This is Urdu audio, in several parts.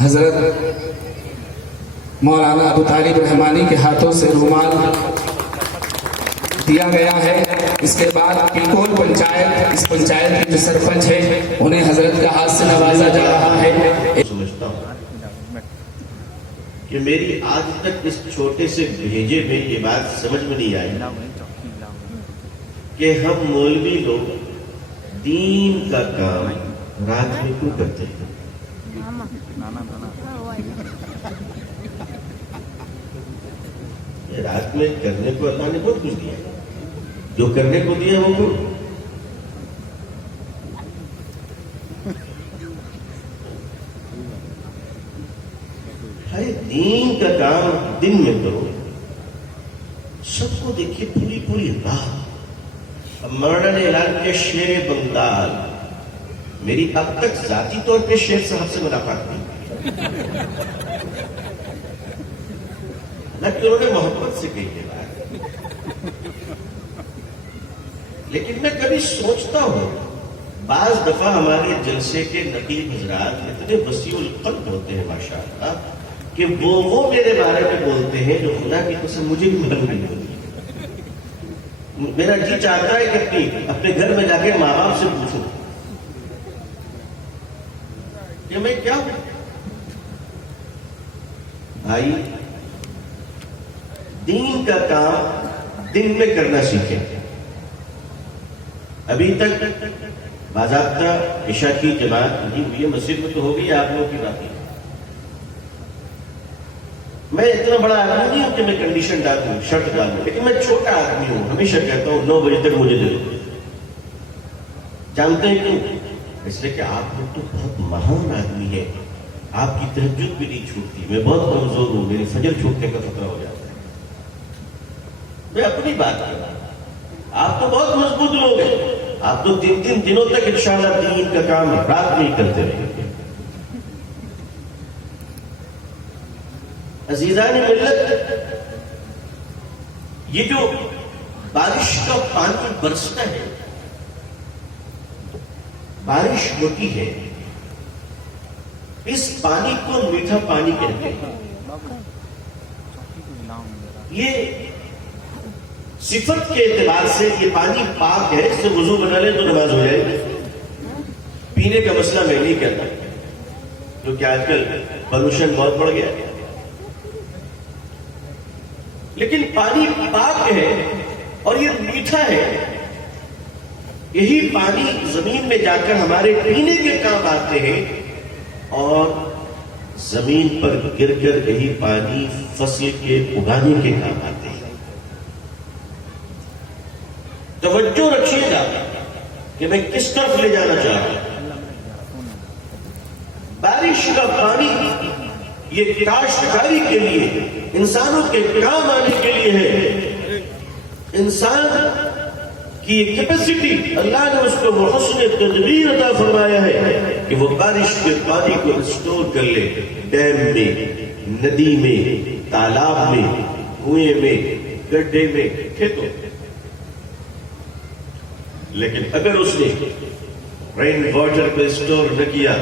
حضرت مولانا ابو طالب رحمانی کے ہاتھوں سے رومال دیا گیا ہے۔ اس کے بعد پیکول پنچایت، اس پنچایت کے جو سرپنچ ہے انہیں حضرت کا ہاتھ سے نوازا جا رہا ہے۔ سمجھتا ہوں کہ میری آج تک اس چھوٹے سے بھیجے میں یہ بات سمجھ میں نہیں آئی کہ ہم مولوی لوگ دین کا کام رات میں کیوں کرتے ہیں۔ رات میں کرنے کو اللہ نے بہت کچھ دیا، جو کرنے کو دیا وہ کرو۔ دین کا کام دن میں کرو، سب کو دیکھیے پوری پوری رات۔ اب مولانا نے اعلان کیا شیر بنگال، میری اب تک ذاتی طور پہ شیر صاحب سے ملاقات نہیں، حالانکہ انہوں نے محبت سے کہی یہ بات، لیکن میں کبھی سوچتا ہوں بعض دفعہ ہمارے جلسے کے نقیب حضرات اتنے وسیع القلب ہوتے ہیں ماشاءاللہ کہ وہ میرے بارے میں بولتے ہیں جو خدا کی قسم مجھے بھی معلوم نہیں ہوتی۔ میرا جی چاہتا ہے کہ اپنے گھر میں جا کے ماں باپ سے پوچھوں کہ میں کیا ہوں۔ بھائی دین کا کام دن میں کرنا سیکھیں۔ ابھی تک باضابطہ عشاء کی جماعت نہیں ہوئی ہے، مسجد میں تو ہو گئی آپ لوگوں کی بات۔ میں اتنا بڑا آدمی نہیں ہوں کہ میں کنڈیشن ڈالوں، شرط ڈالوں، لیکن میں چھوٹا آدمی ہوں، ہمیشہ کہتا ہوں 9 بجے تک مجھے دے دو۔ جانتے ہیں کیوں؟ اس لیے کہ آپ لوگ تو بہت مہان آدمی ہیں، آپ کی تہجد بھی نہیں چھوٹتی، میں بہت کمزور ہوں، میری فجر چھوٹنے کا خطرہ ہو جاتا ہے۔ میں اپنی بات کر رہا ہوں، آپ تو بہت مضبوط لوگ ہیں، آپ تو 3 دنوں تک انشاءاللہ دین کا کام رات میں ہی کرتے رہیں گے۔ عزیزان ملت، یہ جو بارش کا پانی برستا ہے، بارش ہوتی ہے، اس پانی کو میٹھا پانی کہتے ہیں۔ یہ صفت کے اعتبار سے یہ پانی پاک ہے، اس سے وضو بنا لیں تو نماز ہو جائے گی۔ پینے کا مسئلہ میں نہیں کہتا، کیونکہ آج کل پولوشن بہت بڑھ گیا ہے، لیکن پانی پاک ہے اور یہ میٹھا ہے۔ یہی پانی زمین میں جا کر ہمارے پینے کے کام آتے ہیں، اور زمین پر گر کر یہی پانی فصل کے اگانے کے کام آتے ہیں۔ توجہ رکھیے گا کہ میں کس طرف لے جانا چاہ رہا ہوں۔ بارش کا پانی یہ کاشتکاری کے لیے، انسانوں کے کام آنے کے لیے ہے۔ انسان کی کیپیسٹی اللہ نے اس کو حسن تدبیر عطا فرمایا ہے کہ وہ بارش کے پانی کو اسٹور کر لے، ڈیم میں، ندی میں، تالاب میں، کنویں میں، گڈھے میں، کھیتوں میں۔ لیکن اگر اس نے رین واٹر کو اسٹور نہ کیا،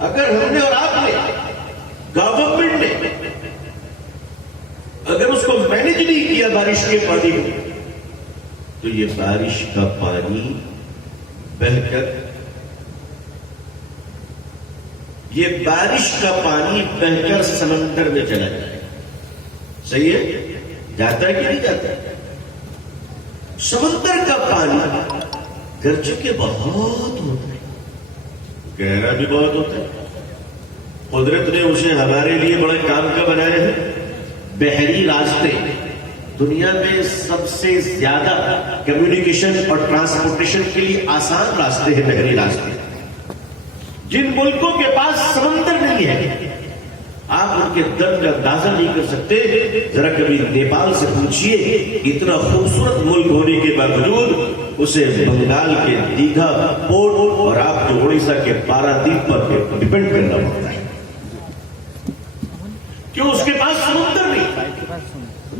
اگر ہم نے اور آپ نے، گورنمنٹ نے اگر اس کو مینج نہیں کیا بارش کے پانی کو، تو یہ بارش کا پانی بہہ کر، یہ بارش کا پانی بہہ کر سمندر میں چلا جائے۔ صحیح ہے؟ جاتا ہے کہ نہیں جاتا ہے؟ سمندر کا پانی گرچہ کے بہت ہوتا ہے، گہرا بھی بہت ہوتا ہے۔ قدرت نے اسے ہمارے لیے بڑے کام کا بنایا ہے۔ بحری راستے، دنیا میں سب سے زیادہ کمیونیکیشن اور ٹرانسپورٹیشن کے لیے آسان راستے ہیں بحری راستے۔ جن ملکوں کے پاس سمندر نہیں ہے، آپ ان کے درد کا اندازہ نہیں کر سکتے۔ ذرا کبھی نیپال سے پوچھئے، اتنا خوبصورت ملک ہونے کے باوجود اسے بنگال کے دیگھا پورٹ اور آپ کو اڑیسہ کے پارادیپ پر ڈیپینڈ کرنا پڑتا ہے، کیوں؟ اس کے پاس سمندر نہیں۔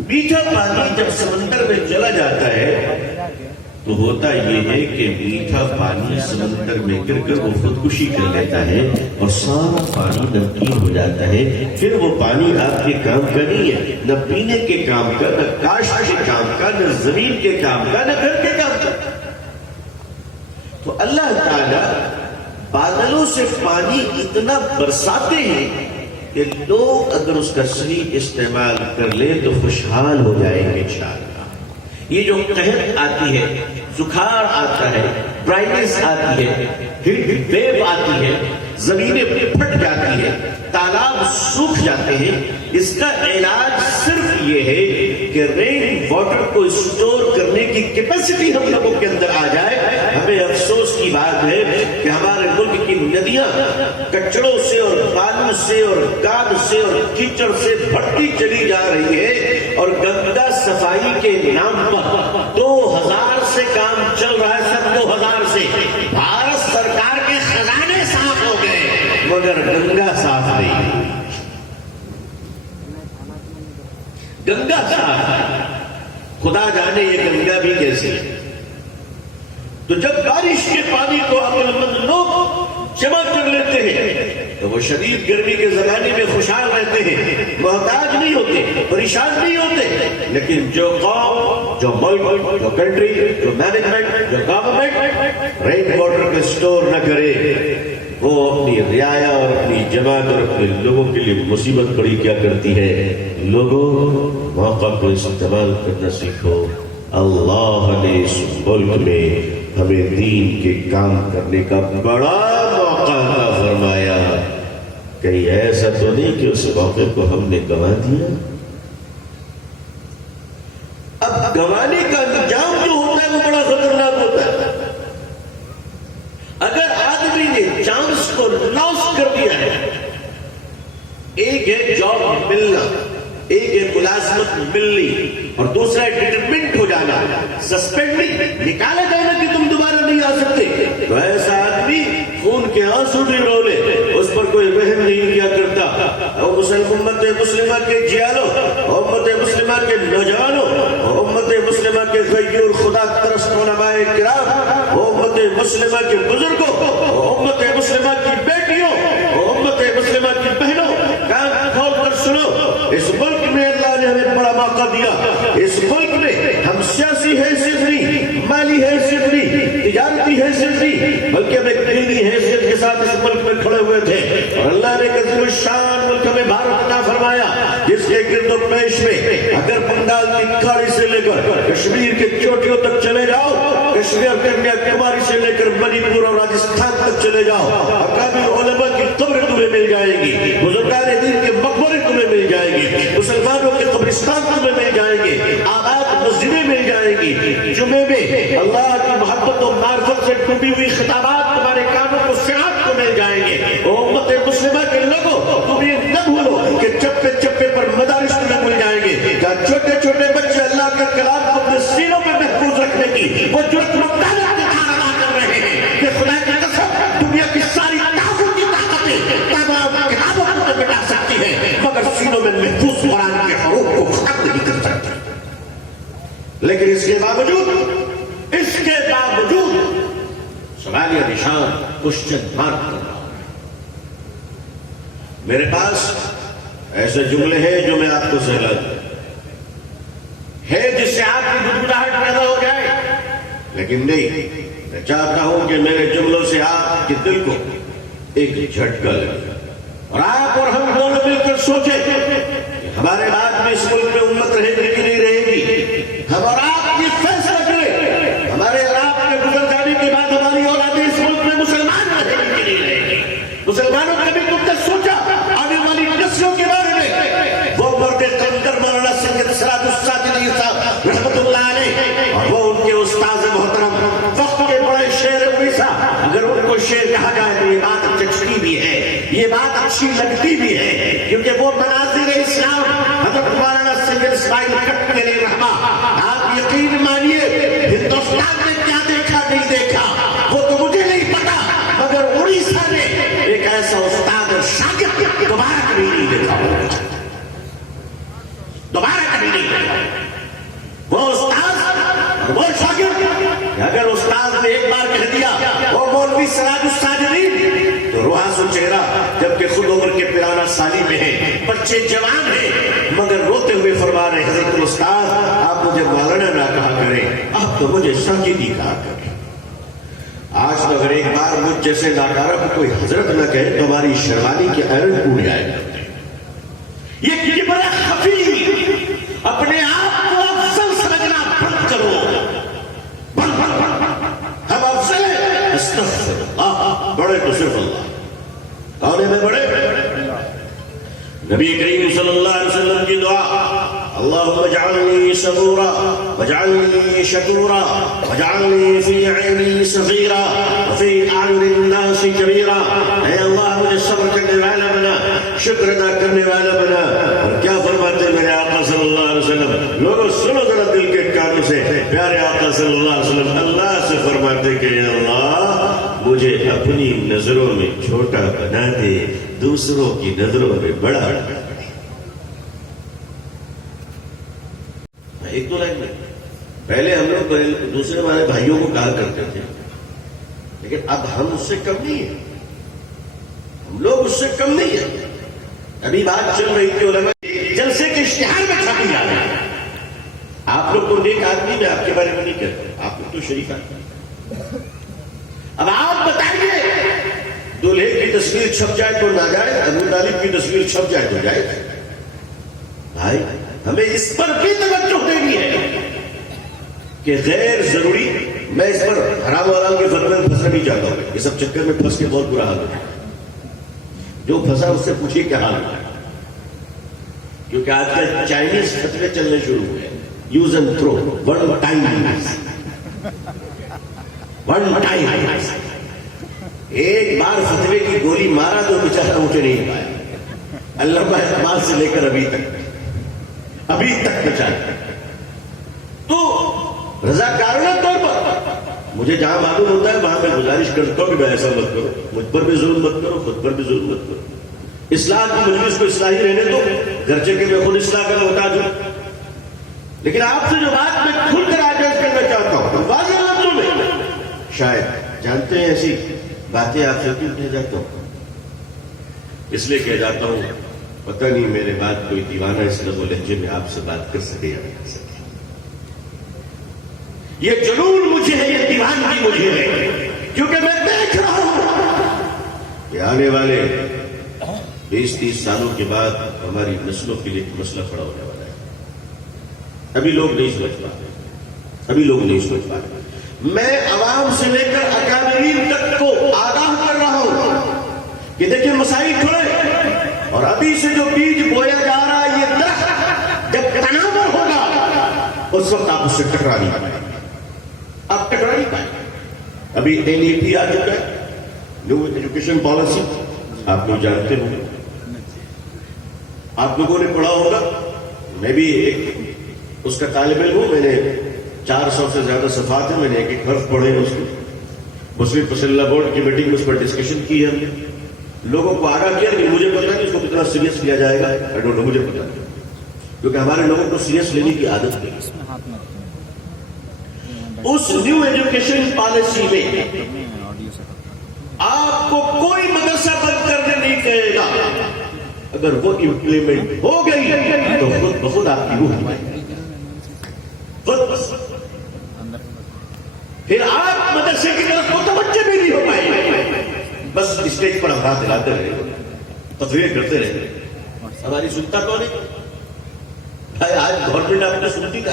میٹھا پانی جب سمندر میں چلا جاتا ہے تو ہوتا یہ ہے کہ میٹھا پانی سمندر میں گر کر وہ خودکشی کر لیتا ہے اور سارا پانی نمکین ہو جاتا ہے. پھر وہ پانی آپ کے کام کا نہیں ہے، نہ پینے کے کام کا، نہ کاشت کے کام کا، نہ زمین کے کام کا، نہ گھر کے کام کا. تو اللہ تعالیٰ بادلوں سے پانی اتنا برساتے ہیں کہ لوگ اگر اس کا صحیح استعمال کر لیں تو خوشحال ہو جائیں گے انشاءاللہ. یہ جو قحط آتی ہے، سکھاڑ آتا ہے، ڈرائنس آتی ہے، ہیٹ ویو آتی ہے، زمینیں پھٹ جاتی ہیں، تالاب سوکھ جاتے ہیں، اس کا علاج صرف یہ ہے کہ رین واٹر کو اسٹور کرنے کی کیپیسٹی ہم لوگوں کے اندر آ جائے. ہمیں افسوس کی بات ہے کہ ہمارے ملک کی ندیاں کچڑوں سے اور بالوں سے اور گاد سے اور کیچڑ سے بھرتی چلی جا رہی ہے، اور گنگا صفائی کے نام پر 2000 سے کام چل رہا ہے. سب 2000 سے بھارت سرکار کے خزانے صاف ہو گئے مگر گنگا صاف نہیں. گنگا صاف ہے، خدا جانے یہ گنگا بھی کیسے ہے. تو جب بارش کے پانی کو عقل مند لوگ جمع کر لیتے ہیں تو وہ شدید گرمی کے زمانے میں خوشحال رہتے ہیں، محتاج نہیں ہوتے، پریشان نہیں ہوتے. لیکن جو قوم، جو ملک، جو کنٹری، جو مینجمنٹ، جو گورنمنٹ رین واٹر کو اسٹور نہ کرے وہ اپنی رعایا اور اپنی جماعت اور اپنے لوگوں کے لیے مصیبت بڑی کیا کرتی ہے. لوگوں موقع کو استعمال کرنا سیکھو. اللہ نے اس ملک میں ہمیں دین کے کام کرنے کا بڑا موقع عطا فرمایا. کہیں ایسا تو نہیں کہ اس موقع کو ہم نے گنوا دیا. اب گنوانے کا انجام جو ہوتا ہے وہ بڑا خطرناک ہوتا ہے. اگر آدمی نے چانس کو لاس کر دیا ہے، ایک ہے جاب ملنا، ایک ہے ملازمت ملنی، اور دوسرا ہے ڈٹرمنٹ ہو جانا، سسپینڈنگ، نکالا جانا کہ تم دوبارہ نہیں آ سکتے. تو ایسا آدمی خون کے آنسو بھی رو لے، اس پر کوئی رحم نہیں کیا کرتا. امت مسلمہ کے جیالوں، امت مسلمہ کے نوجوانوں، امت مسلمہ کے غیور خدا پرست علماء کرام، امت مسلمہ کے بزرگوں، امت مسلمہ کی بیٹیوں، امت مسلمہ کی بہنوں، کان کھول کر سنو. اس ملک میں اللہ نے ہمیں بڑا موقع دیا. اس ملک میں ہم سیاسی حیثیت نہیں، مالی حیثیت نہیں، تجارتی حیثیت نہیں، بلکہ ہم ایک دینی حیثیت کے ساتھ اس ملک میں کھڑے ہوئے تھے. اور اللہ نے عظیم الشان ملک ہمیں بھارت عطا فرمایا، جس کے گرد و پیش میں اگر بنگال کی کھاڑی سے لے کر کشمیر کے چوٹیوں تک چلے جاؤ، کشمیر کنیا کماری سے لے کر منی پور اور راجستھان تک چلے جاؤ، اکابر علماء کی قبر تمہیں مل جائے گی، بزرگان دین کے مقبرے تمہیں مل جائیں گے، مسلمانوں کے قبرستان تمہیں مل جائیں گے، آباد مسجدیں مل جائیں گی. جمعے میں اللہ کی محبت و معرفت سے ڈوبی ہوئی خطابات تمہارے کانوں کو سماعت کو مل جائیں گے. امت مسلمہ کے لوگوں تم یہ نہ بھولو کہ چپے چپے پر مدارس تمہیں مل جائیں گے، جہاں چھوٹے چھوٹے بچے اللہ کے کلام کو اپنے سینوں میں محفوظ رکھنے کی وہ جرأت مختلف ادا کر رہے ہیں کہ خدا کی قسم دنیا کی ساری طاقت کی طاقتیں تمام کتابوں کو تو مٹا سکتی ہے مگر سینوں میں محفوظ قرآن کے حروف کو ختم نہیں کر سکتی. لیکن اس کے باوجود سوالیہ نشان کوشچن مارک کر رہا ہوں. میرے پاس ایسے جملے ہیں جو میں آپ کو سہلا دوں ہے جس سے آپ کی گدگداہٹ پیدا ہو جائے، لیکن نہیں، میں چاہتا ہوں کہ میرے جملوں سے آپ کے دل کو ایک جھٹکا لگے اور آپ اور ہم دونوں مل کر سوچیں کہ ہمارے بعد میں اس ملک میں امت رہے گی کہ نہیں رہے گی. ہم اور آپ یہ فیصلہ کریں ہمارے اور آپ کے گزر جانے کے بعد ہماری اولادیں اس ملک میں مسلمان رہے گی کہ نہیں رہے گی. مسلمانوں کبھی تم نے سوچا آنے والی نسلوں کے بارے میں؟ وہ مرد قلندر مولانا سید سراج الساجدین صاحب رحمت اللہ علیہ اور وہ ان کے استاذ محترم وقت کے بڑے شعر اڑیسہ، اگر ان کو شعر کہا جائے تو یہ بات چچتی بھی ہے، یہ بات اچھی لگتی بھی ہے، کیونکہ وہ مناظر اسلام حضرت مولانا سید اسماعیل کٹ کے لیے رحمہ. آپ یقین مانیے ہندوستان میں کیا دیکھا نہیں دیکھا وہ تو مجھے نہیں پتا، مگر اڑیسہ نے ایک ایسا استاد اور شاگرد دوبارہ کبھی نہیں دیکھا، دوبارہ کبھی نہیں دیکھا. وہ استاد وہ شاگرد فی سراج الساجدین، تو روحاس چہرہ جبکہ خود عمر کے پرانا سالی میں ہے، بچے جوان ہیں، مگر روتے ہوئے فرما رہے حضرت الاستاذ آپ مجھے مولانا نہ کہا کریں، آپ تو مجھے شاگردی کہا کریں۔ آج تو اگر ایک بار مجھ جیسے ناکارہ کو کوئی حضرت نہ کہے تو ہماری شرمانی کی ایرن ٹوٹ جائے گا۔ یہ کبر خفی، اپنے آپ کو افضل سمجھنا بند کرو، ہم افضل ہیں، استغفر اللہ، بڑے تو صرف اللہ، کون میں بڑے؟ نبی کریم صلی اللہ علیہ وسلم کی دعا، اللہم اجعلنی صبورا واجعلنی شکورا واجعلنی فی عینی صغیرا وفی اعین الناس کبیرا، اے اللہ مجھے صبر کرنے والا بنا، شکر ادا کرنے والا بنا۔ اور کیا فرماتے میرے آقا صلی اللہ علیہ وسلم؟ لوگوں سنو ذرا دل کے کانوں سے، پیارے آقا صلی اللہ علیہ وسلم اللہ سے فرماتے کہ اے اللہ مجھے اپنی نظروں میں چھوٹا بنا دے، دوسروں کی نظروں میں بڑا بنا دے۔ ایک دو لائن میں پہلے ہم لوگ دوسرے ہمارے بھائیوں کو کہا کرتے تھے، لیکن اب ہم اس سے کم نہیں ہیں، ہم لوگ اس سے کم نہیں ہیں۔ ابھی بات چل رہی تھی علماء جلسے کے اشتہار میں چھاپی جا رہی ہے۔ آپ لوگ تو نیک آدمی، میں آپ کے بارے میں نہیں کہتا، آپ لوگ تو شریف آدمی۔ اب آپ بتائیے دولہے کی تصویر چھپ جائے تو نہ جائے، ابو طالب کی تصویر چھپ جائے تو جائے۔ بھائی ہمیں اس پر بھی توجہ دینی ہے کہ غیر ضروری، میں اس پر حرام حلال کے فتوے میں پھنسنا نہیں چاہتا ہوں، یہ سب چکر میں پھنس کے بہت برا حال ہے۔ جو پھنسا اس سے پوچھیے کیا حال ہے، کیونکہ آج کل چائنیز فتوے چلنے شروع ہوئے، use and through, one time ایک بار فتوے کی گولی مارا تو بیچارہ اٹھ نہیں پایا، علامہ اقبال سے لے کر ابھی تک بچایا۔ تو رضاکارانہ طور پر مجھے جہاں معلوم ہوتا ہے وہاں میں گزارش کرتا ہوں کہ میں ایسا مت کرو، مجھ پر بھی ظلم مت کرو، خود پر بھی ظلم مت کرو، اصلاح کی مجلس کو اصلاحی رہنے دو، گرچہ کہ میں خود اصلاح کا محتاج ہوں، لیکن آپ سے جو بات میں کھل کر آجائز کرنا چاہتا ہوں واضح لفظوں میں، شاید جانتے ہیں ایسی باتیں آپ سے کیوں کہہ جاتا ہوں؟ اس لیے کہہ جاتا ہوں پتہ نہیں میرے بعد کوئی دیوانہ اس لفظ و لہجے میں آپ سے بات کر سکے یا نہیں کر سکے۔ یہ جنون مجھے ہے، یہ دیوانگی مجھے ہے، کیونکہ میں دیکھ رہا ہوں کہ آنے والے 20-30 سالوں کے بعد ہماری نسلوں کے لیے ایک مسئلہ کھڑا ہونے والا ہے۔ ابھی لوگ نہیں سمجھ پاتے، میں عوام سے لے کر اکابرین تک کو آگاہ کر رہا ہوں کہ دیکھیں مسائل کھڑے، اور ابھی سے جو بیج بویا جا رہا ہے یہ درخت جب تناور ہوگا اس وقت آپ اس سے ٹکرا نہیں پائیں گے، آپ ٹکرا نہیں پائیں گے۔ ابھی NEP آ چکا ہے، نیو ایجوکیشن پالیسی، آپ لوگ جانتے ہوں، آپ لوگوں نے پڑھا ہوگا، میں بھی ایک اس کا طالب علم ہوں، میں نے 400 سے زیادہ صفحات ہیں، میں نے ایک حرف پڑھے ہیں اس کو، مسلم مسلح بورڈ کی میٹنگ میں اس پر ڈسکشن کی ہے ہم نے، لوگوں کو آگاہ کیا کہ مجھے پتہ نہیں اس کو کتنا سیریس لیا جائے گا، مجھے پتہ نہیں، کیونکہ ہمارے لوگوں کو سیریس لینے کی عادت نہیں۔ اس نیو ایجوکیشن پالیسی میں آپ کو کوئی مدرسہ بند کرنے نہیں کہے گا، اگر وہ امپلیمنٹ ہو گئی تو خود بخود آپ کی روح جائے گی، پھر آپ مدرسے کی طرف متوجہ بھی نہیں ہو پائیں گے، بس اسٹیج پر ہاتھ ہلاتے رہے، تقریر کرتے رہے، ہماری سنتا کون ہے؟ بھائی آج گورنمنٹ آپ کو سنتی کا،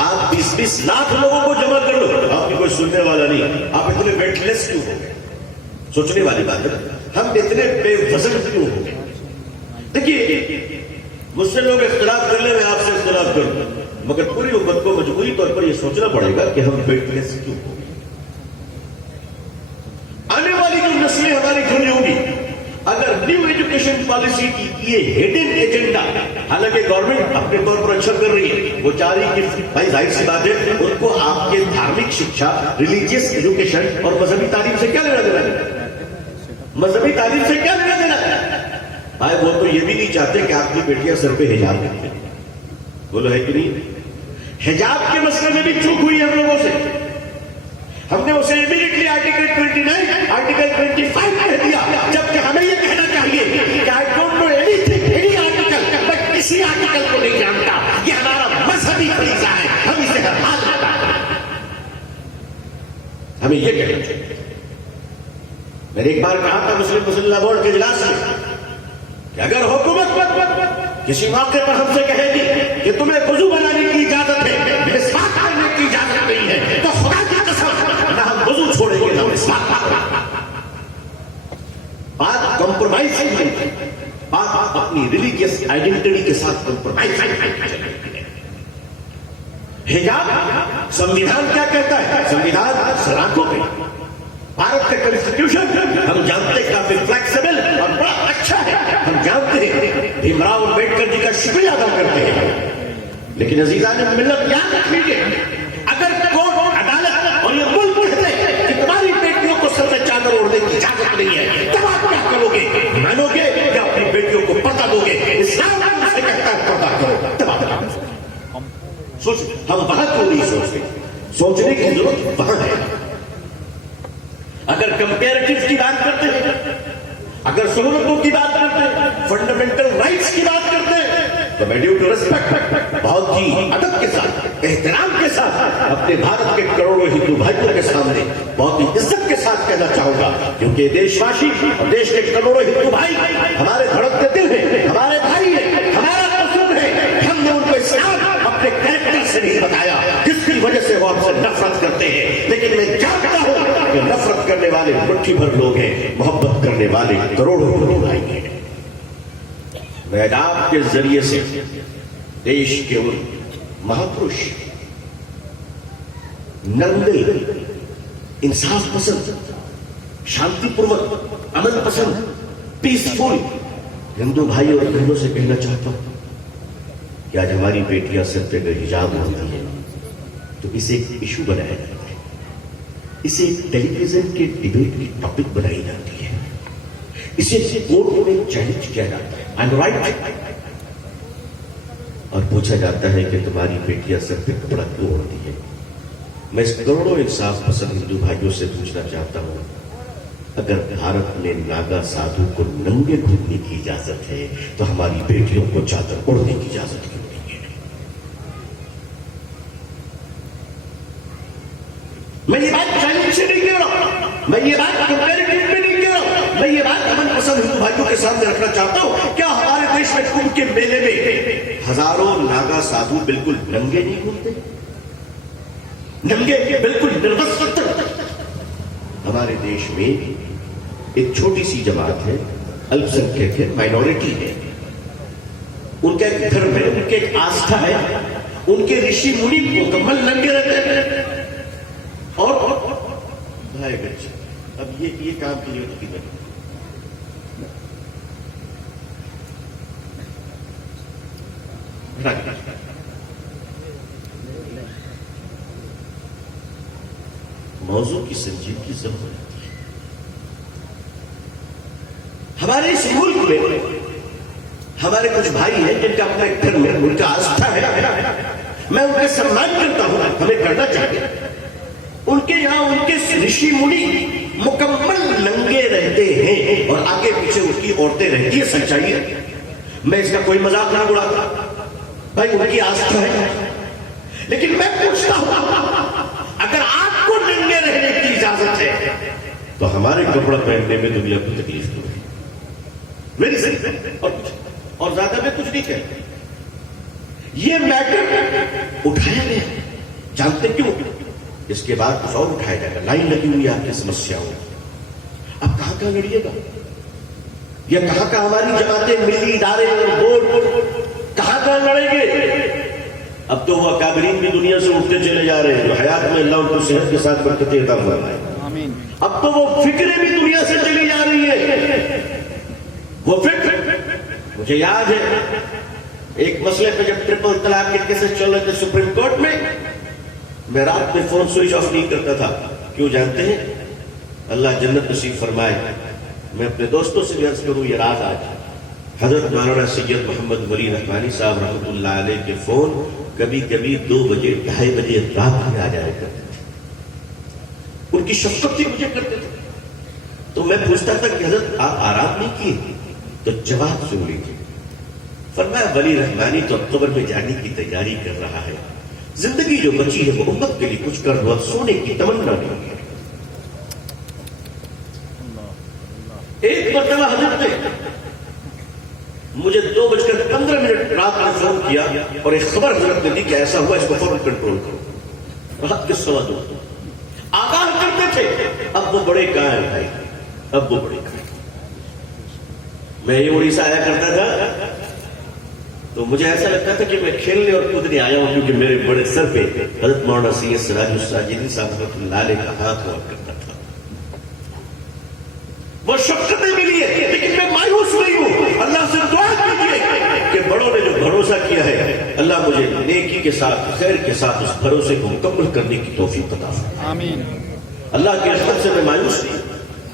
آپ 20-20 لاکھ لوگوں کو جمع کر لو، آپ کی کوئی سننے والا نہیں، آپ اتنے ویٹ لیس کیوں ہو گئے؟ سوچنے والی بات ہے، ہم اتنے بے وزن کیوں ہو گئے؟ دیکھیے مجھ سے لوگ اختلاف کر لیں، میں آپ سے اختلاف کروں، مگر پوری امت کو مجبوری طور پر یہ سوچنا پڑے گا کہ ہم ویٹ لیس کیوں ہو گئے۔ آنے والی جو نسلیں ہماری کھڑی ہوگی اگر نیو ایجوکیشن پالیسی کی یہ ہڈن ایجنڈا، حالانکہ گورنمنٹ اپنے طور پر اچھا کر رہی ہے، وہ چاہ رہی کہ بھائی ظاہر سی بات ہے ان کو آپ کے دھارمک شکشا، ریلیجیس ایجوکیشن اور مذہبی تعلیم سے کیا لینا دینا ہے؟ مذہبی تعلیم سے کیا لینا دینا ہے؟ بھائی وہ تو یہ بھی نہیں چاہتے کہ آپ کی بیٹیاں سر پہ حجاب رکھیں، بولو ہے کہ نہیں؟ حجاب کے مسئلے میں بھی چوک ہوئی ہم لوگوں سے، ہم نے اسے امیڈیٹلی آرٹیکل 29 آرٹیکل 25 کہہ دیا، جبکہ ہمیں یہ کہنا چاہیے کہ I don't know anything any article, میں کسی آرٹیکل کو نہیں جانتا، یہ ہمارا مذہبی فریضہ ہے، ہم اسے ہر حال میں ہمیں یہ کہنا چاہیے۔ میں نے ایک بار کہا تھا مسلم لا بورڈ کے اجلاس میں کہ اگر حکومت کسی موقع پر ہم سے کہے گی کہ تمہیں وضو بنانے کی اجازت ہے، مسواک کرنے کی اجازت نہیں ہے، تو خدا کی قسم نہ ہم وضو چھوڑیں گے نہ مسواک کریں گے۔ بات کمپرومائز نہیں ہے، بات اپنی ریلیجیس آئیڈینٹی کے ساتھ کمپرومائز نہیں ہے۔ حجاب سمویدھان کیا کہتا ہے؟ سمویدھان سلاخوں میں بھارت کا کنسٹیٹیوشن ہم جانتے ہیں کافی فلیکسیبل اور بڑا اچھا ہے، ہم جانتے ہیں بھیم راؤ امبیڈکر جی کا شکریہ ادا کرتے ہیں، لیکن عزیزان ملت یاد رکھ لیجیے، اگر کورٹ عدالت اور یہ ملک کہتے ہیں کہ تمہاری بیٹیوں کو سر میں چادر اوڑھنے کی اجازت نہیں ہے، تب آپ کیا کرو گے؟ مانو گے یا اپنی بیٹیوں کو پردہ دو گے؟ اسلام سے کہتا ہے پردہ کرو، تب آپ سوچ، ہم وہاں کیوں نہیں سوچتے؟ سوچنے کی ضرورت وہاں ہے۔ اگر کمپیریٹو کی بات کرتے ہیں، اگر سہولتوں کی بات کرتے ہیں، فنڈامنٹل رائٹس کی بات کرتے ہیں، تو میں ڈیو ٹو ریسپیکٹ بہت ہی ادب کے ساتھ، احترام کے ساتھ اپنے بھارت کے کروڑوں ہندو بھائیوں کے سامنے بہت ہی عزت کے ساتھ کہنا چاہوں گا، کیونکہ دیش واشی اور دیش کے کروڑوں ہندو بھائی ہمارے دھڑکتے دل ہیں، ہمارے بھائی ہیں، ہمارا قصور ہے، ہم نے ان کو اسلام اپنے کریکٹر سے نہیں بتایا جس کی وجہ سے وہ ہم سے نفرت کرتے ہیں، لیکن میں جانتا ہوں کہ نفرت کرنے والے مٹھی بھر لوگ ہیں، محبت کرنے والے کروڑوں لوگ آئیں گے۔ میں آپ کے ذریعے سے دیش کے ان مہاپروش، نرم دل، انصاف پسند، شانتی پوروک، امن پسند، پیسفل ہندو بھائی اور بہنوں سے کہنا چاہتا ہوں کہ آج ہماری بیٹیاں سر پہ اگر حجاب ہوتی ہیں تو اسے ایک ایشو بنایا جاتا ہے، اسے ٹیلی ویژن کے ڈیبیٹ کی ٹاپک بنائی جاتی ہے، اسے کورٹ میں چیلنج کیا جاتا ہے، آئی ایم رائٹ، اور پوچھا جاتا ہے کہ تمہاری بیٹیاں سر پہ کپڑا کیوں ہوتی ہے۔ میں اس کروڑوں انصاف پسند ہندو بھائیوں سے پوچھنا چاہتا ہوں، اگر بھارت میں ناگا سادھو کو ننگے گھومنے کی اجازت ہے تو ہماری بیٹیوں کو چادر اوڑھنے کی اجازت کیوں نہیں ہے؟ میں یہ بات چیلنج سے نہیں کہہ رہا، میں یہ بات کمپیریٹو میں نہیں کہہ رہا، میں یہ بات امن پسند ہندو بھائیوں کے سامنے رکھنا چاہتا ہوں۔ کیا ہمارے دیش میں کمبھ کے میلے میں ہزاروں ناگا سادھو بالکل ننگے نہیں گھومتے؟ ننگے بالکل نروس؟ ہمارے دیش میں ایک چھوٹی سی جماعت ہے، الپ سنکھیک ہے، مائنورٹی ہے، ان کا ایک دھرم ہے، ان کی ایک آستھا ہے، ان کے رشی منی مکمل ننگے رہتے ہیں، اور بھائی بچے اب یہ کام کے لیے کی بنی موضوع کی سنجیدگی ضرور ہوتی ہے۔ ہمارے اس ملک میں ہمارے کچھ بھائی ہیں جن کا اپنا ایک دھرم ہے، ان کا آستھا ہے، میں ان کا سمان کرتا ہوں، ہمیں کرنا چاہیے۔ ان کے یہاں ان کے رشی منی مکمل ننگے رہتے ہیں اور آگے پیچھے ان کی عورتیں رہتی ہیں، سچائی ہے، میں اس کا کوئی مذاق نہ اڑاتا، بھائی ان کی آستھا ہے، لیکن میں پوچھتا ہوں اگر آپ کو ننگے رہنے کی اجازت ہے تو ہمارے کپڑا پہننے میں دنیا کو تکلیف کیوں ہے؟ میری صحیح اور زیادہ میں کچھ نہیں کہتا، یہ میٹر اٹھایا گیا، جانتے کیوں؟ اس کے بعد کچھ اور اٹھایا جائے گا، لائن لگی ہوئی آپ کی سمسیاؤں، اب کہاں کہاں لڑیے گا، یا کہاں کہاں ہماری جماعتیں، ملی ادارے اور بورڈ کہاں کہاں لڑیں گے؟ اب تو وہ اکابرین بھی دنیا سے اٹھتے چلے جا رہے ہیں جو حیات میں اللہ ان کو صحت کے ساتھ برکتیں عطا فرمائے، اب تو وہ فکریں بھی دنیا سے چلی جا رہی ہیں، وہ فکر مجھے یاد ہے ایک مسئلے پہ جب ٹرپل طلاق کے کیسز چل رہے تھے سپریم کورٹ میں رات میں فون سوئچ آف نہیں کرتا تھا، کیوں جانتے ہیں؟ اللہ جنت نصیب فرمائے، میں اپنے دوستوں سے بھی عرض کروں یہ رات آج حضرت مولانا سید محمد ولی رحمانی صاحب رحمۃ اللہ علیہ کے فون کبھی کبھی 2 بجے 2:30 بجے رات میں آ جایا کرتے تھے، ان کی شفقت بھی مجھے کرتے تھے. تو میں پوچھتا تھا کہ حضرت آپ آرام نہیں کیے؟ تو جواب سن لیجیے. فرمایا ولی رحمانی تو اب قبر میں جانے کی تیاری کر رہا ہے، زندگی جو بچی ہے وہ امت کے لیے کچھ کر دو، اب سونے کی تمنا نہیں ہے. ایک مرتبہ حضرت نے مجھے 2:15 رات میں فون کیا اور ایک خبر حضرت نے دی کہ ایسا ہوا، اس کو فوراً کنٹرول کرو. رات کے 2:15 آگاہ کرتے تھے. اب وہ بڑے قائل بھائی، اب وہ بڑے قائل. میں یہ اڑیسہ آیا کرتا تھا تو مجھے ایسا لگتا تھا کہ میں کھیلنے اور کودنے آیا ہوں، کیونکہ میرے بڑے سر پہ حضرت مولانا سید سراج الساجدین صاحب رحمۃ اللہ علیہ کا ہاتھ ہوا کرتا تھا. وہ شفقتیں ملی ہے، لیکن میں مایوس نہیں ہوں. اللہ سے دعا کیجیے کہ بڑوں نے جو بھروسہ کیا ہے اللہ مجھے نیکی کے ساتھ، خیر کے ساتھ اس بھروسے کو مکمل کرنے کی توفیق عطا فرمائے. آمین. اللہ کی رحمت سے میں مایوس نہیں.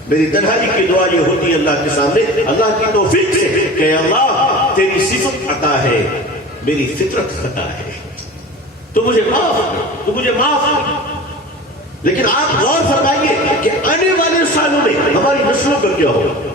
میری تنہائی کی دعا یہ ہوتی ہے اللہ کے سامنے، اللہ کی توفیق سے کہ اللہ تیری صفت عطا ہے، میری فطرت خطا ہے، تو مجھے معاف کر، تو مجھے معاف کر. لیکن آپ غور فرمائیے کہ آنے والے سالوں میں ہماری نسلوں کا کیا ہوگا.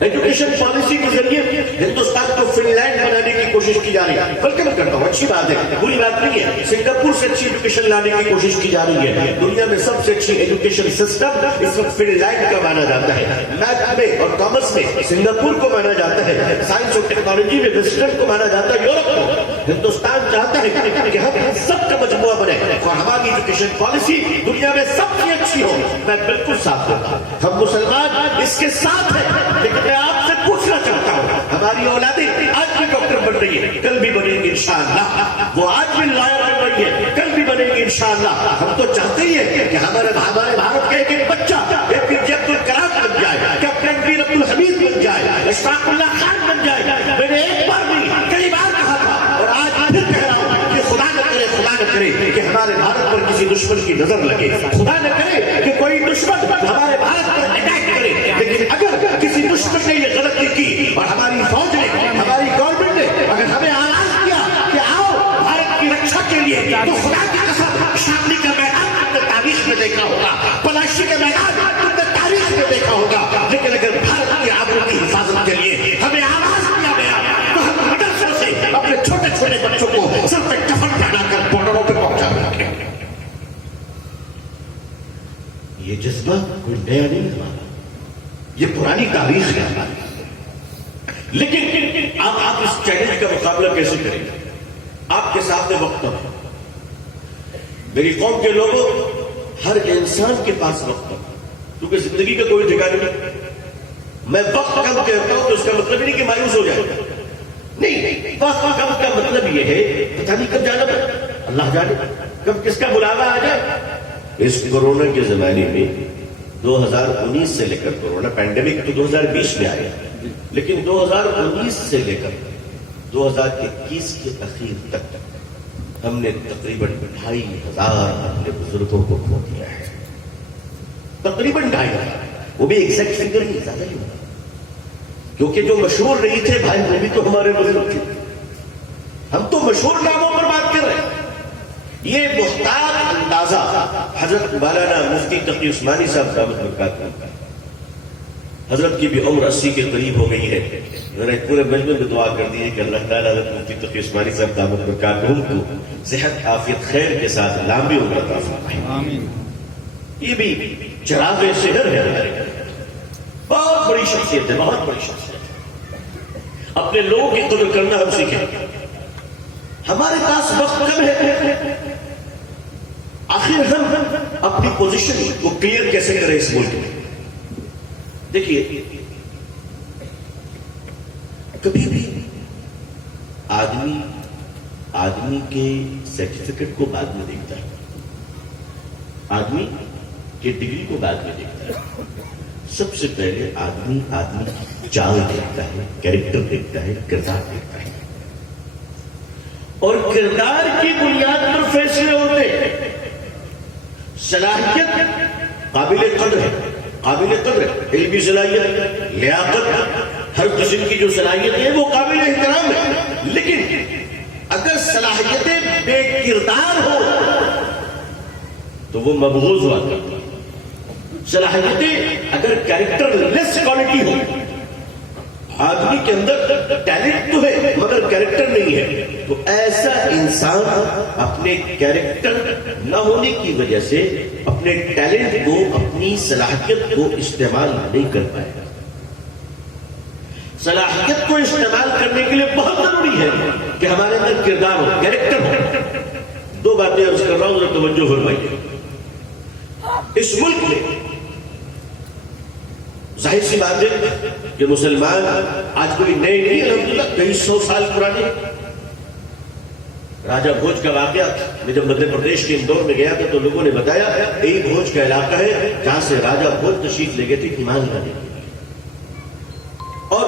ایجوکیشن پالیسی کے ذریعے ہندوستان کو فن لینڈ بنانے کی کوشش کی جا رہی ہے. بلکہ میں کرتا ہوں، اچھی بات ہے، بری بات نہیں ہے. سنگاپور سے اچھی ایجوکیشن لانے کی کوشش کی جا رہی ہے. دنیا میں سب سے اچھی ایجوکیشن سسٹم اس وقت فن لینڈ کا مانا جاتا ہے. میتھ میں اور کامرس میں سنگاپور کو مانا جاتا ہے. سائنس اور ٹیکنالوجی میں ویسٹرن کو مانا جاتا ہے، یورپ کو. ہندوستان چاہتا ہے کہ ہم سب کا مجموعہ بنے اور ہماری ایجوکیشن پالیسی دنیا میں سب سے اچھی ہو. میں بالکل ساتھ دیتا ہوں، ہم مسلمان اس کے ساتھ ہیں. لیکن میں آپ سے پوچھنا چاہتا ہوں، ہماری اولادیں آج بھی ڈاکٹر بن رہی ہے، کل بھی بنے گی انشاءاللہ. وہ آج بھی لائر بن رہی ہے، کل بھی بنے گی انشاءاللہ. ہم تو چاہتے ہی ہیں کہ ہمارے بھارت کا ایک ایک بچہ اے پی جے عبد الکلام بن جائے، کیپٹن ویر عبد الحمید بن جائے، اشفاق اللہ خان بن جائے. میں نے ایک بار نہیں کئی بار کہا تھا اور آج پھر کہہ رہا ہوں کہ خدا نہ کرے کہ ہمارے بھارت پر کسی دشمن کی نظر لگے. خدا نہ کرے کہ کوئی دشمن ہمارے بھارت پر اٹیک کرے. لیکن اگر کسی دشمن نے یہ غلطی کی اور ہماری فوج نے، ہماری گورنمنٹ نے اگر ہمیں آغاز کیا کہ آؤ بھارت کی رکشا کے لیے، تو خدا کی قسم شاملی کا میدان تم نے تاریخ میں دیکھا ہوگا، پلاشی کا میدان تم نے تاریخ میں دیکھا ہوگا. لیکن اگر بھارت کی آبرو کی حفاظت کے لیے ہمیں آغاز کیا گیا تو ہم مدرسوں سے اپنے چھوٹے چھوٹے بچوں کو سر پہ کفن پہنا کر بارڈروں پہ پہنچا رکھے. یہ جذبہ کوئی نیا نہیں ہمارا، یہ پرانی تاریخ ہے ہماری. لیکن آپ اس چیلنج کا مقابلہ کیسے کریں گے؟ آپ کے سامنے وقت ہے. میری قوم کے لوگوں، ہر انسان کے پاس وقت ہے، کیونکہ زندگی کا کوئی ٹھکانا نہیں. میں وقت کم کہتا ہوں تو اس کا مطلب نہیں کہ مایوس ہو جائے. نہیں، وقت کم کا مطلب یہ ہے پتہ نہیں کب جانا پڑے، اللہ جانے کب کس کا بلاوا آ جائے. اس کورونا کے زمانے میں 2019 سے لے کر کورونا پینڈیمک تو 2020 میں آیا، لیکن 2019 سے لے کر 2021 کے اخیر تک ہم نے تقریباً 2500 اپنے بزرگوں کو کھو دیا ہے. تقریباً 2500، وہ بھی ایگزیکٹ فگر نہیں، زیادہ ہی ہوگا، کیونکہ جو مشہور نہیں تھے بھائی وہ بھی تو ہمارے بزرگ تھے. ہم تو مشہور ناموں پر بات کر رہے ہیں. یہ محتاط اندازہ حضرت مولانا مفتی تقی عثمانی صاحب دامت برکاتہ، حضرت کی بھی عمر 80 کے قریب ہو گئی ہے. ذرا پورے مجمع میں دعا کر دیے کہ اللہ تعالیٰ حضرت مفتی تقی عثمانی صاحب دامت برکاتہ کو صحت عافیت خیر کے ساتھ لمبی عمر عطا فرمائے. آمین. یہ بھی چراغ شہر ہے ہمارے گھر، بہت بڑی شخصیت ہے، بہت بڑی شخصیت. اپنے لوگوں کی قدر کرنا ہم سیکھیں. ہمارے پاس وقت کم ہے، آخر ہم اپنی پوزیشن کو کلیئر کیسے کریں اس ملک میں. دیکھیے، کبھی بھی آدمی کے سرٹیفکیٹ کو بعد میں دیکھتا ہے، آدمی کے ڈگری کو بعد میں دیکھتا ہے. سب سے پہلے آدمی کی چال دیکھتا ہے، کیریکٹر دیکھتا ہے، کردار دیکھتا ہے، اور کردار کی بنیاد پر فیصلے ہوتے ہیں. صلاحیت قابل قدر ہے، قابل قدر ہے، علمی صلاحیت، لیاقت، ہر قسم کی جو صلاحیت ہے وہ قابل احترام ہے. لیکن اگر صلاحیتیں بے کردار ہو تو وہ مبغوض ہوا کرتا. صلاحیتیں اگر کیریکٹر لیس کوالٹی ہو, آدمی کے اندر ٹیلنٹ تو ہے مگر کیریکٹر نہیں ہے, تو ایسا انسان اپنے کیریکٹر نہ ہونے کی وجہ سے اپنے ٹیلنٹ کو, اپنی صلاحیت کو استعمال نہیں کر پائے گا. صلاحیت کو استعمال کرنے کے لیے بہت ضروری ہے کہ ہمارے اندر کردار ہو, کیریکٹر ہو. دو باتیں عرض کر رہا ہوں, ذرا توجہ فرمائیے. اس ملک میں ظاہر سی بات ہے کہ مسلمان آج کوئی نئے نہیں, الحمدللہ کئی 100 سال پرانے. راجہ بھوج کا واقعہ, میں جب مدھیہ پردیش کے اندور میں گیا تھا تو لوگوں نے بتایا یہی بھوج کا علاقہ ہے جہاں سے راجہ بھوج تشریف لے گئے تھے ایمان لانے کے لیے. اور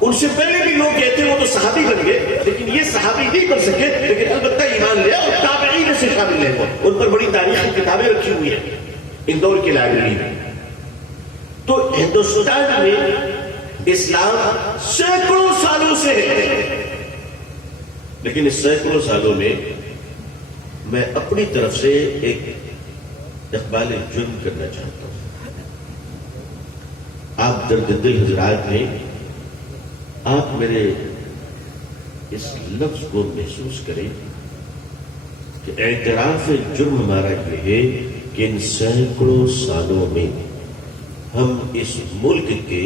ان سے پہلے بھی لوگ کہتے ہیں وہ تو صحابی بن گئے, لیکن یہ صحابی نہیں بن سکے, لیکن البتہ ایمان لیا اور تابعین سے شامل ہے. ان پر بڑی تاریخی کتابیں رکھی ہوئی ہیں اندور کی لائبریری میں. تو ہندوستان میں اسلام سینکڑوں سالوں سے ہے, لیکن اس سینکڑوں سالوں میں میں اپنی طرف سے ایک اقبال جرم کرنا چاہتا ہوں. آپ درد دل حضرات میں آپ میرے اس لفظ کو محسوس کریں کہ اعتراف جرم ہمارا یہ ہے کہ ان سینکڑوں سالوں میں ہم اس ملک کے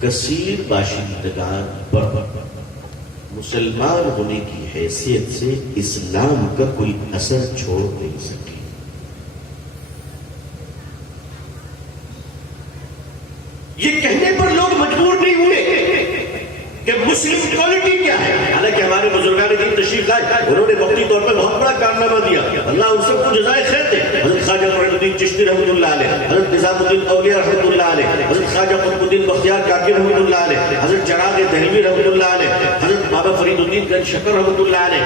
کثیر باشندگان پر مسلمان ہونے کی حیثیت سے اسلام کا کوئی اثر چھوڑ نہیں سکے. یہ کہنے پر لوگ مجبور نہیں ہوئے کہ مسلم کوالٹی کیا ہے. حالانکہ ہمارے بزرگان دین تشریف لائے, انہوں نے وقتی طور پر بہت بڑا کارنامہ دیا, اللہ ان سب کو جزائے خیر دے. حضرت خواجہ معین الدین چشتی رحمۃ اللہ علیہ, حضرت نظام الدین اولیاء رحمۃ اللہ علیہ, حضرت خواجہ قطب الدین بختیار کاکی رحمۃ اللہ علیہ, حضرت چراغ دہلوی رحمۃ اللہ علیہ, حضرت بابا فرید الدین گنج شکر رحمۃ اللہ علیہ,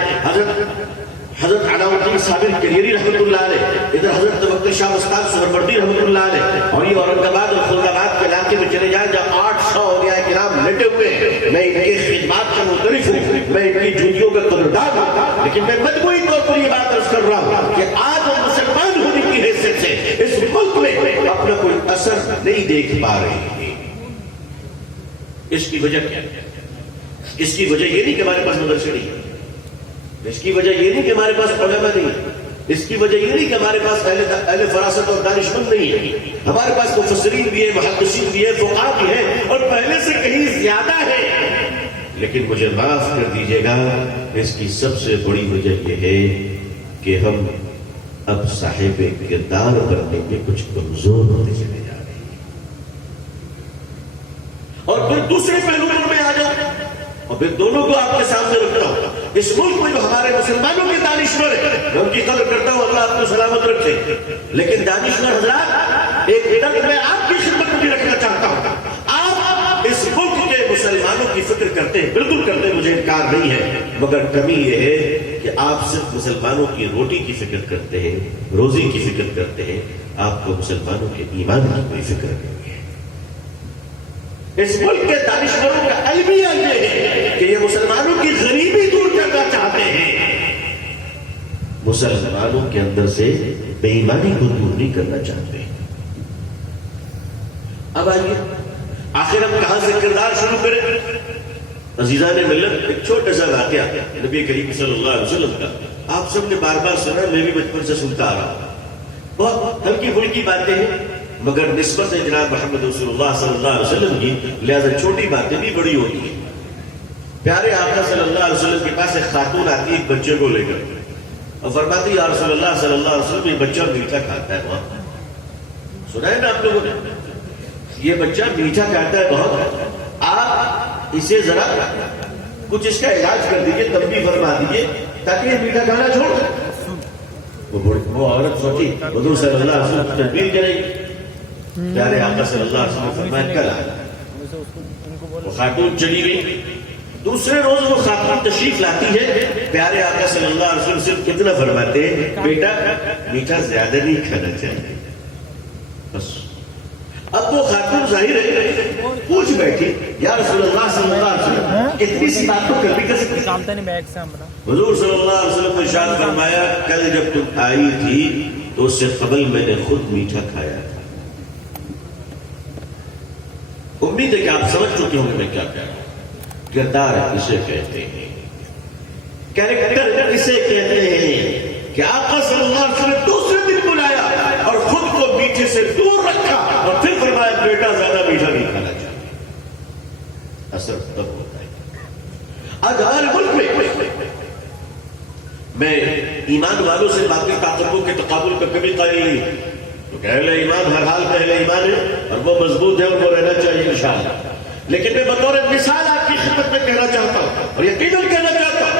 حضرت علاؤ الدین صابر کلیری رحمۃ اللہ علیہ, ادھر حضرت توکل شاہ استاد سہروردی رحمۃ اللہ علیہ. اور یہ اورنگ آباد اور خلد آباد کے علاقے میں چلے جائیں جہاں 800 اولیاء کرام لیٹے ہوئے ہیں. میں ان کی خدمات کا متعارف ہوں, میں ان کی جوتیوں کا قدردان ہوں, لیکن میں مجموعی طور پر یہ بات عرض کر رہا ہوں کہ آج ہم مسلمان ہونے کی حیثیت سے اس ملک میں اپنا کوئی اثر نہیں دیکھ پا رہے ہیں. اس کی وجہ کیا ہے؟ اس کی وجہ یہ نہیں کہ ہمارے پاس مدرسے نہیں ہے, اس کی وجہ یہ نہیں کہ ہمارے پاس علماء نہیں ہے, اس کی وجہ یہ نہیں کہ ہمارے پاس اہل فراست اور دانشمند نہیں ہے. ہمارے پاس مفسرین بھی ہے, محدثین بھی ہے, فقہاء بھی ہے, اور پہلے سے کہیں زیادہ ہے. لیکن مجھے معاف کر دیجیے گا, اس کی سب سے بڑی وجہ یہ ہے کہ ہم اب صاحب کردار بننے میں کچھ کمزور ہوتے چلے جا رہے ہیں. اور پھر دوسرے پہلو پر میں آ جاؤں اور پھر دونوں کو آپ کے سامنے رکھ رہا ہوں. اس ملک میں جو ہمارے مسلمانوں کے دانشور ہیں, میں ان کی قدر کرتا ہوں, اللہ آپ کو سلامت رکھے, لیکن دانشور حضرات ایک ادب میں آپ کی خدمت میں بھی رکھنا چاہتا ہوں. آپ اس ملک کے مسلمانوں کی فکر کرتے ہیں, بالکل کرتے ہیں, مجھے انکار نہیں ہے, مگر کمی یہ ہے کہ آپ صرف مسلمانوں کی روٹی کی فکر کرتے ہیں, روزی کی فکر کرتے ہیں, آپ کو مسلمانوں کے ایمان کی کوئی فکر نہیں ہے. اس ملک کے دانشوروں کا المیہ یہ ہے کہ یہ مسلمانوں کی غریبی دور کرنا چاہتے ہیں, مسلمانوں کے اندر سے بے ایمانی کو دور نہیں کرنا چاہتے. اب آئیے آخر ہم کہاں سے کردار شروع کریں؟ عزیزان ملت, ایک چھوٹا سا واقعہ نبی کریم صلی اللہ علیہ وسلم کا آپ سب نے بار بار سنا, میں بھی بچپن سے سنتا آ رہا ہوں. بہت ہلکی پھلکی باتیں ہیں, مگر نسبت ہے جناب محمد رسول اللہ صلی اللہ علیہ وسلم کی, لہذا چھوٹی باتیں بھی بڑی ہوتی ہیں. پیارے آقا صلی اللہ علیہ وسلم کے پاس ایک خاتون آتی ہے ایک بچے کو لے کر, اور فرماتی یا رسول اللہ صلی اللہ علیہ وسلم, یہ بچہ میٹھا کھاتا ہے بہت. سنا ہے نا آپ لوگوں نے, یہ بچہ میٹھا کھاتا ہے بہت, آپ اسے ذرا کچھ اس کا علاج کر دیجیے, تنبیہ فرما دیجیے تاکہ یہ میٹھا کھانا چھوڑ دے. وہ عورت سوچی حضور صلی اللہ علیہ وسلم تدبیر کرے گی. پیارے آقا صلی اللہ علیہ وسلم فرمایا کل آئے. وہ خاتون چلی گئی. دوسرے روز وہ خاتون تشریف لاتی ہے, پیارے آقا صلی اللہ علیہ وسلم صرف کتنا فرماتے ہیں, بیٹا میٹھا زیادہ نہیں کھانا چاہیے بس. اب وہ خاتون ظاہر ہے پوچھ بیٹھی یا رسول اللہ صلی اللہ علیہ وسلم اتنی سی بات تو کر بھی کر سکتی. حضور صلی اللہ علیہ وسلم نے ارشاد فرمایا کل جب تم آئی تھی تو اس سے قبل میں نے خود میٹھا کھایا تھا. امید ہے کہ آپ سمجھ چکے ہوں گے میں کیا کہہ رہا ہوں. کردار اسے کہتے ہیں, کیریکٹر اسے کہتے ہیں کہ آقا صلی اللہ علیہ وسلم دوسرے دن بلایا اور خود کو میٹھے سے دور رکھا اور پھر فرمایا بیٹا زیادہ میٹھا نہیں کھانا چاہتے. اثر تب ہوتا ہے. آج ہمارے ملک میں ایمان والوں سے باقی طاقتوں کے تقابل کا کبھی قائل نہیں. تو کہ اہل ایمان ہر حال میں اہل ایمان ہے اور وہ مضبوط ہے اور وہ رہنا چاہیے انشاءاللہ. لیکن میں بطور مثال آپ کی خدمت میں کہنا چاہتا ہوں اور یقیناً کہنا چاہتا ہوں,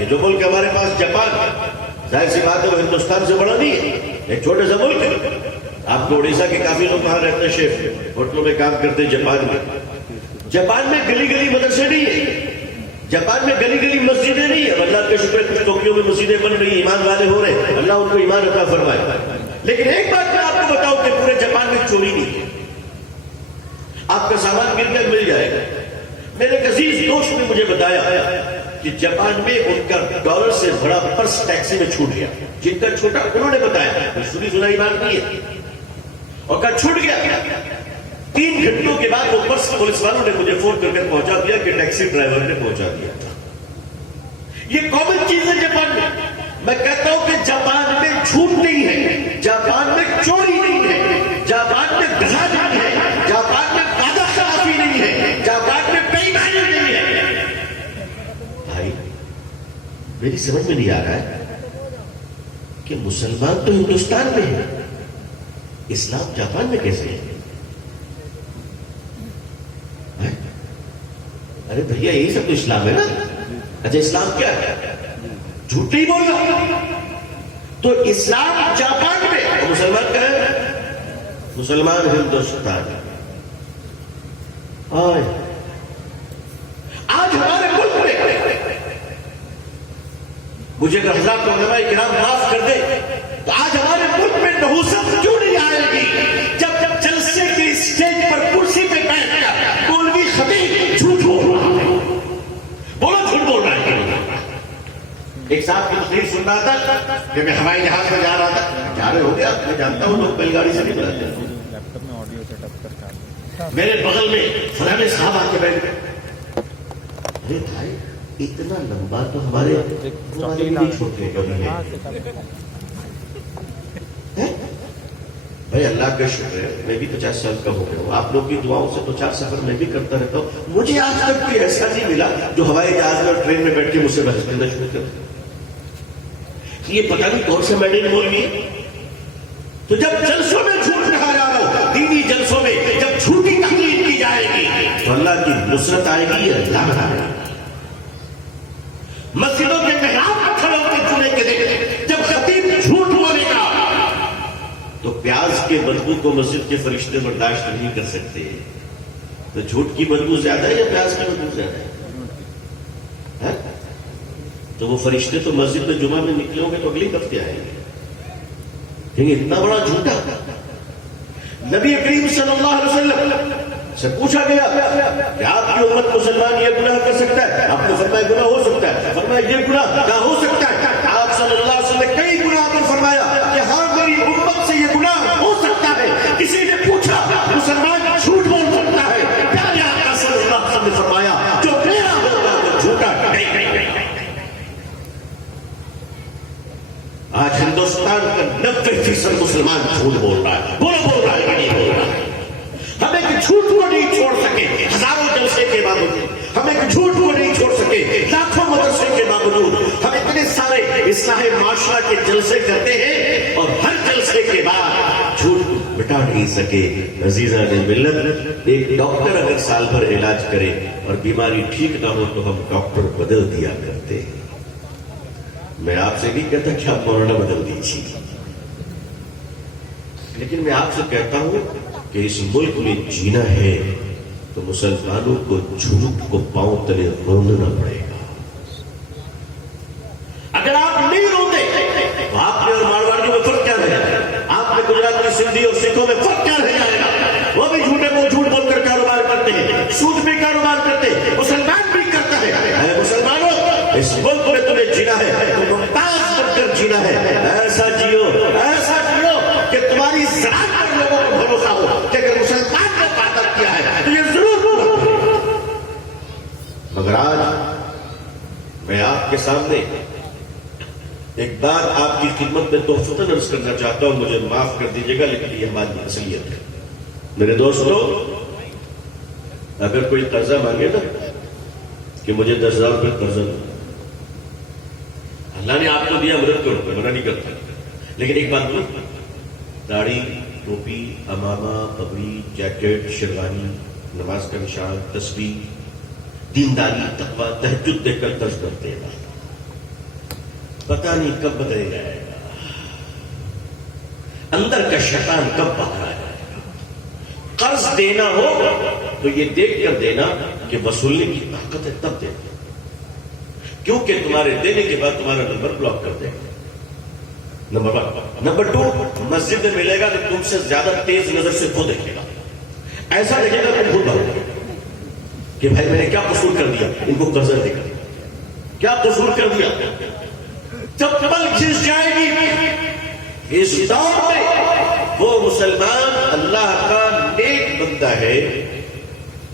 یہ جو ملک ہمارے پاس جاپان, ظاہر سی بات ہے وہ ہندوستان سے بڑا نہیں ہے, ایک چھوٹے سا ملک ہے. آپ کو اڑیسہ کے کافی لوگ وہاں رہتے ہیں, شیف ہوٹلوں میں کام کرتے ہیں. جاپان میں گلی گلی مدرسے نہیں ہے, جاپان میں گلی گلی مسجدیں نہیں ہیں. اللہ کے شکر کچھ ٹوکیوں میں مسجدیں بن رہی ہیں, ایمان والے ہو رہے ہیں, اللہ ان کو ایمان عطا فرمائے. لیکن ایک بات میں آپ کو بتاؤں کہ پورے جاپان میں چوری نہیں ہے. آپ کا سامان گر گیا مل جائے گا. میرے ایک عزیز دوست نے مجھے بتایا کہ جاپان میں ان کا ڈالر سے بڑا پرس ٹیکسی میں چھوٹ گیا. جن کا چھوٹا انہوں نے بتایا, سنی سنائی بات نہیں ہے, اور کہا چھوٹ گیا. 3 گھنٹوں کے بعد وہ پرس پولیس والوں نے مجھے فون کر کے پہنچا دیا کہ ٹیکسی ڈرائیور نے پہنچا دیا تھا. یہ کامن چیز ہے جاپان میں. میں کہتا ہوں کہ جاپان میں جھوٹ نہیں ہے, جاپان میں چوری نہیں ہے, جاپان میں دھڑا نہیں ہے, جاپان میں وعدہ خلافی نہیں ہے, جاپان میں بے ایمانی نہیں ہے. بھائی میری سمجھ میں نہیں آ رہا ہے کہ مسلمان تو ہندوستان میں ہے, اسلام جاپان میں کیسے ہے؟ ارے بھیا یہی سب تو اسلام ہے نا. اچھا اسلام کیا ہے؟ جھوٹ نہیں بول رہا. تو اسلام جاپان میں اور مسلمان کیا ہے؟ مسلمان ہندوستان. آج ہمارے ملک میں مجھے اگر حضرات علماء کرام معاف کر دیں تو آج ہمارے ملک میں نحوست کیوں نہیں آئے گی جب جلسے کے اسٹیج پر کرسی پہ بیٹھ کر مولوی خطیب جھوٹ بول رہا ہے. بولو جھوٹ بول رہا ہے. ایک صاحب کی تقریر سن رہا تھا کہ میں ہوائی جہاز میں جا رہا تھا. جا رہے ہو گیا, میں جانتا ہوں لوگ بیل گاڑی سے نہیں بلاتے. میرے بغل میں فلانے صاحب آ کے بیٹھ گئے. ارے بھائی اتنا لمبا تو ہمارے نہیں چھوٹے کبھی بھائی. اللہ کا شکر ہے میں بھی 50 سال کا ہو گیا ہوں. آپ لوگ کی دعاؤں سے تو 4 سفر میں بھی کرتا رہتا ہوں. مجھے آج تک کوئی ایسا نہیں ملا جو ہوائی جہاز میں اور ٹرین میں بیٹھ کے مجھ سے بحث کرنا شروع کر. یہ پتہ نہیں کون سے میڈین مولوی ہے. تو جب جلسوں میں جھوٹ کہا جا رہا ہو, دینی جلسوں میں جب جھوٹی تقریر کی جائے گی تو اللہ کی نصرت آئے گی, یہ اللہ آئے گی. مسجدوں کے محراب کھڑے ہو کے جمعے کے دن جب خطیب جھوٹ بولے گا تو پیاز کے بدبو کو مسجد کے فرشتے برداشت نہیں کر سکتے. تو جھوٹ کی بدبو زیادہ ہے یا پیاز کی بدبو زیادہ ہے؟ تو وہ فرشتے تو مسجد میں جمعہ میں نکلے ہوں گے تو اگلی ہفتے آئیں گے. اتنا بڑا جھوٹا. نبی کریم صلی اللہ علیہ وسلم سے پوچھا گیا کہ آپ کی امت مسلمان یہ گناہ کر سکتا ہے؟ آپ نے فرمایا گناہ ہو سکتا ہے. فرمایا یہ گناہ کیا ہو سکتا ہے؟ آپ صلی اللہ علیہ وسلم نے کئی گناہ پر فرمایا کہ ہاں میری امت سے یہ گناہ ہو سکتا ہے. کسی نے پوچھا مسلمان جھوٹ بول سکتا ہے؟ پیارے آقا صلی اللہ علیہ وسلم نے فرمایا جو میرا ہوگا وہ جھوٹا نہیں. آج ہندوستان کا 90% مسلمان جھوٹ بول رہا ہے. بول رہا ہے نہیں بول رہا ہے. ہم ایک جھوٹ کو نہیں چھوڑ سکے ہزاروں جلسے کے باوجود, ہم ایک جھوٹ کو نہیں چھوڑ سکے لاکھوں مدرسے کے باوجود. ہم اتنے سارے اصلاح معاشرہ کے جلسے کرتے ہیں اور ہر جلسے کے بعد جھوٹ کو مٹا نہیں سکے. عزیزان ملت, ایک ڈاکٹر اگر سال بھر علاج کرے اور بیماری ٹھیک نہ ہو تو ہم ڈاکٹر بدل دیا کرتے ہیں. میں آپ سے نہیں کہتا کہ آپ مولانا بدل دیجیے, لیکن میں آپ سے کہتا ہوں کہ اس ملک میں جینا ہے تو مسلمانوں کو جھوٹ کو پاؤں تلے رونا پڑے گا. اگر آپ نہیں روتے تو آپ نے اور مارواڑیوں میں فرق کیا رہے گا؟ آپ نے گجرات میں سندھی اور سکھوں میں فرق کیا رہ جائے گا؟ وہ تمہاری زبان پر لوگوں کو بھروسہ ہو کہ اگر مسلمان نے قتل کیا ہے تو یہ ضرور پورا کرے گا۔ مگر آج میں آپ کے سامنے ایک بات آپ کی خدمت میں تحفتاً عرض کرنا چاہتا ہوں، مجھے معاف کر دیجیے گا لیکن یہ ہماری اصلیت ہے۔ میرے دوستو، اگر کوئی قرضہ مانگے نا کہ مجھے 10,000 روپے قرضہ دو، اللہ نے آپ کو دیا، مدد کرو، میں منع نہیں کرتا، لیکن ایک بات بولو، داڑھی، ٹوپی، امامہ، پگڑی، جیکٹ، شیروانی، نماز کا نشان، تسبیح، دینداری، تقویٰ، تہجد دیکھ کر قرض کرتے ہیں، پتہ نہیں کب بدلے جائے گا، اندر کا شیطان کب باہر آئے گا۔ قرض دینا ہو تو یہ دیکھ کر دینا کہ وصولنے کی طاقت ہے، تب دینا، کیونکہ تمہارے دینے کے بعد تمہارا نمبر بلاک کر دے گا، نمبر 1۔ نمبر 2، مسجد میں ملے گا تو تم سے زیادہ تیز نظر سے خود دیکھے گا، ایسا دیکھے گا تم خود بھاگو گے کہ بھائی میں نے کیا قصور کر دیا، ان کو قرضہ دے کر کیا قصور کر دیا۔ چپل کھس جائے گی۔ اس دور میں وہ مسلمان اللہ کا نیک بندہ ہے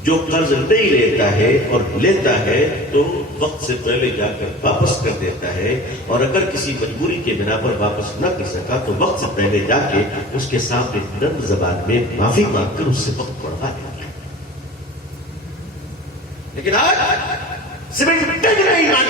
جو قرض نہیں لیتا ہے، اور لیتا ہے تو وقت سے پہلے جا کر واپس کر دیتا ہے، اور اگر کسی مجبوری کے بنا پر واپس نہ کر سکا تو وقت سے پہلے جا کے اس کے سامنے نرم زبان میں معافی مانگ کر اس سے وقت بڑھوا دے گا۔ لیکن آج سیمنٹڈ ایمان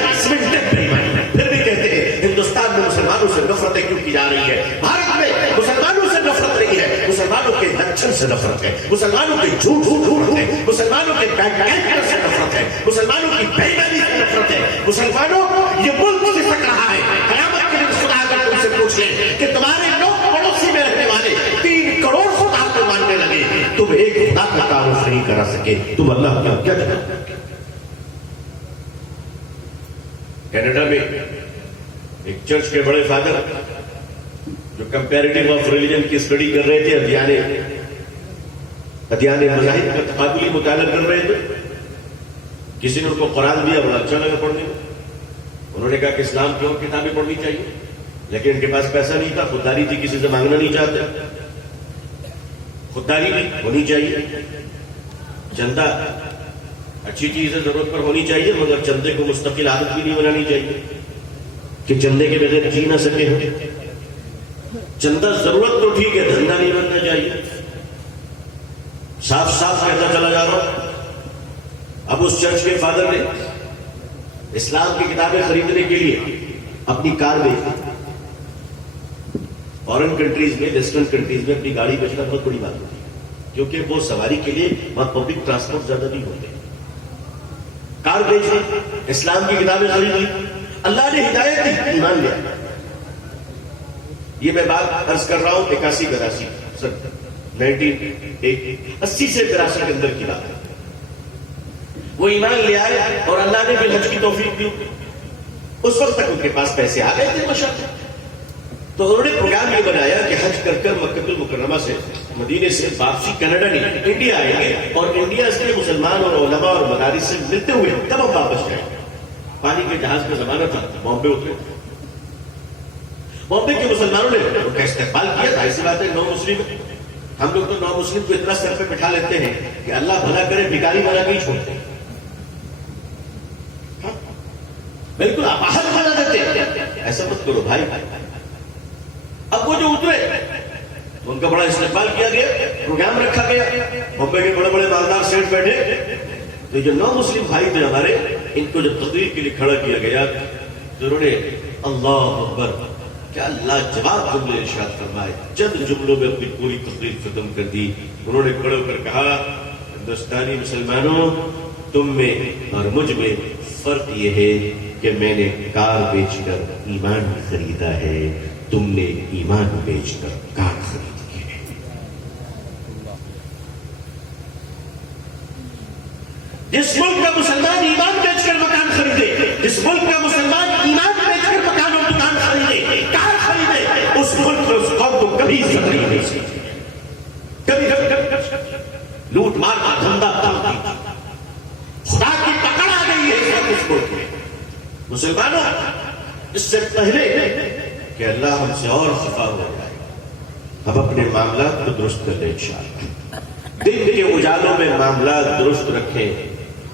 پھر بھی کہتے ہیں ہندوستان میں مسلمانوں سے نفرتیں کیوں کی جا رہی ہے، بھارت میں مسلمانوں سے نفرت نہیں ہے، مسلمانوں کے لچھن سے نفرت ہے، مسلمانوں کے جھوٹ سے نفرت ہے، مسلمانوں کے بیک بینکر سے نفرت ہے، مسلمانوں کی بے ایمانی سے نفرت ہے۔ مسلمانوں، یہ ملک سسک رہا ہے، قیامت کے دن خدا اگر تم سے پوچھ لیں کہ تمہارے لوگ پڑوسی میں رہنے والے 3 کروڑ خدا کو ماننے لگے، تم ایک خدا کا تعارف نہیں کرا سکے، تم اللہ کا کیا جواب دو گے؟ کینیڈا میں ایک چرچ کے بڑے فادر جو کمپیریٹو آف ریلیجن کی اسٹڈی کر رہے تھے، ادیان مذاہب کا تقابلی مطالعہ کر رہے تھے، کسی نے ان کو قرآن دیا، بڑا اچھا لگا پڑھنے میں، انہوں نے کہا کہ اسلام کی اور کتابیں پڑھنی چاہیے، لیکن ان کے پاس پیسہ نہیں تھا، خودداری تھی، کسی سے مانگنا نہیں چاہتے، خودداری بھی ہونی چاہیے، چندہ اچھی چیز ہے، ضرورت پر ہونی چاہیے، مگر چندے کو مستقل عادت بھی نہیں بنانی چاہیے کہ چندے کے بغیر جی نہ سکے ہم۔ چندہ ضرورت تو ٹھیک ہے، دھندا نہیں بننا چاہیے۔ صاف صاف کہتا چلا جا رہا ہوں، اب اس چرچ کے فادر نے اسلام کی کتابیں خریدنے کے لیے اپنی کار بیچی۔ فورن کنٹریز میں، ویسٹرن کنٹریز میں اپنی گاڑی بیچنا بہت بڑی بات ہوتی ہے، کیونکہ وہ سواری کے لیے وہاں پبلک ٹرانسپورٹ زیادہ نہیں ہوتے۔ کار بیچ لی، اسلام کی کتابیں خرید لی، اللہ نے ہدایت دی، ایمان لیا۔ یہ میں بات عرض کر رہا ہوں 81-82 1980 سے 82 کے اندر کی بات ہے۔ وہ ایمان لے آئے اور اللہ نے بھی حج کی توفیق دی۔ اس وقت تک ان کے پاس پیسے آ گئے تھے ماشاءاللہ، تو انہوں نے پروگرام یہ بنایا کہ حج کر کر مکہ المکرمہ سے، مدینے سے واپسی کینیڈا نہیں، انڈیا آئیں گے، اور انڈیا سے مسلمان اور علماء اور مدارس سے ملتے ہوئے تب ہم واپس جائیں گے۔ پانی کے جہاز کا زمانہ تھا، بامبے اترے، بامبے کے مسلمانوں نے ان کا استقبال کیا، ظاہر سی بات ہے، نو مسلم، ہم لوگ تو نو مسلم کو اتنا سر پہ بٹھا لیتے ہیں کہ اللہ بھلا کرے، بھکاری بنا نہیں چھوڑتے، بالکل آپ باہر بنا دیتے، ایسا مت کرو بھائی۔ اب وہ جو اترے ان کا بڑا استقبال کیا گیا، پروگرام رکھا گیا، بمبئی کے بڑے بڑے مالدار سیٹ بیٹھے، تو جو نو مسلم بھائی تھے ہمارے، ان کو جب تقریر کے لیے کھڑا کیا گیا تو انہوں نے اللہ اکبر، کیا اللہ جواب جملے ارشاد فرمائے، چند جملوں میں اپنی پوری تقریر ختم کر دی۔ انہوں نے کھڑے ہو کر کہا، ہندوستانی مسلمانوں، تم میں اور مجھ میں فرق یہ ہے کہ میں نے کار بیچ کر ایمان خریدا ہے، تم نے ایمان بیچ کر کار خرید ہے۔ جس ملک کا مسلمان ایمان بیچ کر مکان خریدے، جس ملک کا مسلمان ایمان بیچ کر مکان اور دکان خریدے، کار خریدے، اس ملک میں اس قوم کو کبھی عزت نہیں مل سکتی، کبھی لوٹ مار کا دھندا بند نہیں۔ خدا کی پکڑ آ گئی ہے اس ملک میں۔ مسلمانوں، اس سے پہلے کہ اللہ ہم سے اور خفا ہو جائے، اب اپنے معاملات کو درست کر لیں انشاءاللہ. دن کے اجالوں میں معاملات درست رکھیں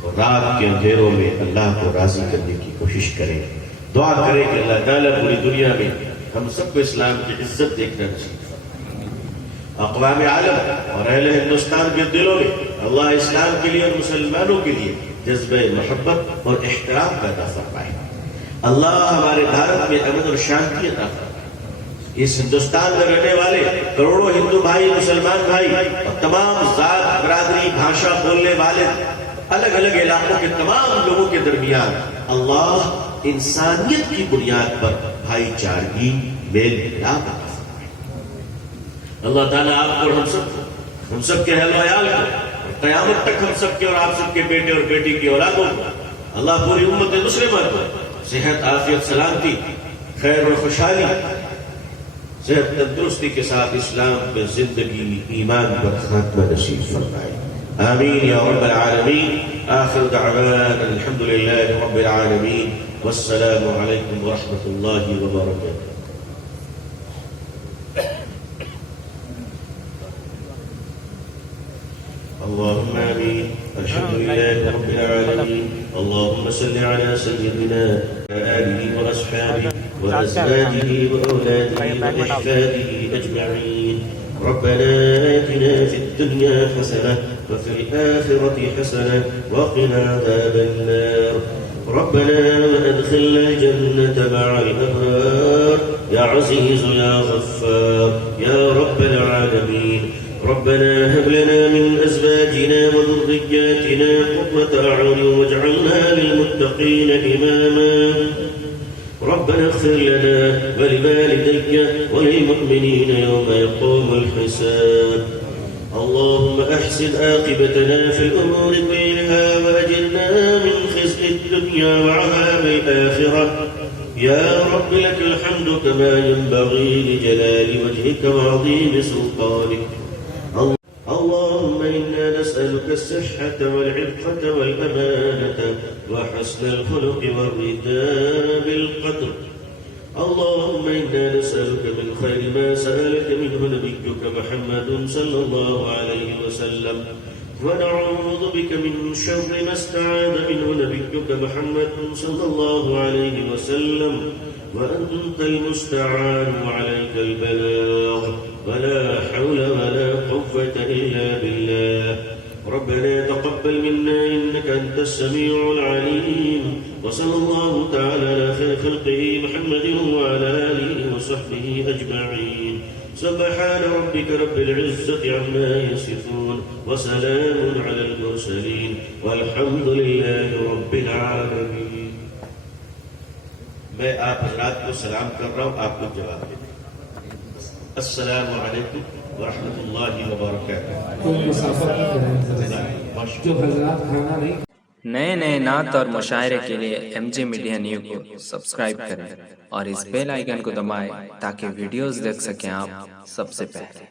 اور رات کے اندھیروں میں اللہ کو راضی کرنے کی کوشش کریں. دعا کریں کہ اللہ تعالیٰ پوری دنیا میں ہم سب کو اسلام کی عزت دیکھنا چاہیے. اقوام عالم اور اہل ہندوستان کے دلوں میں اللہ اسلام کے لیے اور مسلمانوں کے لیے جذبہ محبت اور احترام پیدا فرمائے. اللہ ہمارے بھارت میں امن اور شانتی عطا فرمائے. اس ہندوستان میں رہنے والے کروڑوں ہندو بھائی، مسلمان بھائی اور تمام ذات، برادری، بھاشا بولنے والے الگ الگ علاقوں کے تمام لوگوں کے درمیان اللہ انسانیت کی بنیاد پر بھائی چارگی، میل ملاپ عطا فرمائے. اللہ تعالیٰ آپ کو اور ہم سب کے اہل و عیال کو اور قیامت تک ہم سب کے اور آپ سب کے بیٹے اور بیٹی کی اولادوں کو اللہ پوری امت مسلمہ کو صحت، عافیت، سلامتی، خیر و خوشحالی، صحت تندرستی کے ساتھ اسلام پہ زندگی، ایمان پر خاتمہ نصیب فرمائے. آمین یا رب العالمین. آخر دعوانا الحمدللہ رب العالمین والسلام علیکم ورحمۃ اللہ وبرکاتہ. اللهم آمين. الحمد لله رب العالمين. اللهم صل على سيدنا آله وأصحابه وأزواجه وأولاده وأحفاده أجمعين. ربنا آتنا في الدنيا حسنة وفي الآخرة حسنة وقنا عذاب النار. ربنا وأدخلنا الجنة مع الأبرار يا عزيز يا غفار يا رب العالمين. ربنا هب لنا من أزواجنا وذرياتنا قرة أعين واجعلنا للمتقين إماما. ربنا اغفر لنا ولوالدي وللمؤمنين يوم يقوم الحساب. اللهم أحسن عاقبتنا في الأمور كلها وأجرنا من خزي الدنيا وعذاب الآخرة. يا رب لك الحمد كما ينبغي لجلال وجهك وعظيم سلطانك. اللهم إنا نسألك الصحة والعفة والأمانة وحسن الخلق والرداء بالقدر. اللهم إنا نسألك من خير ما سألك منه نبيك محمد صلى الله عليه وسلم ونعوذ بك من شر ما استعاذ منه نبيك محمد صلى الله عليه وسلم وأنت المستعان وعليك البلاغ ولا حول ولا قوة إلا بالله. ربنا تقبل منا إنك أنت السميع العليم. وصلى الله تعالى على خير خلقه محمد وعلى آله وصحبه أجمعين. سبحان ربك رب العزة عما يصفون وسلام على المرسلين والحمد لله رب العالمين. میں آپ حضرات کو سلام کر رہا ہوں، آپ کو جواب دیں. السلام علیکم ورحمۃ اللہ وبرکاتہ. نئے نعت اور مشاعرے کے لیے ایم جے میڈیا نیو کو سبسکرائب کریں اور اس بیل آئیکن کو دبائیں تاکہ ویڈیوز دیکھ سکیں آپ سب سے پہلے.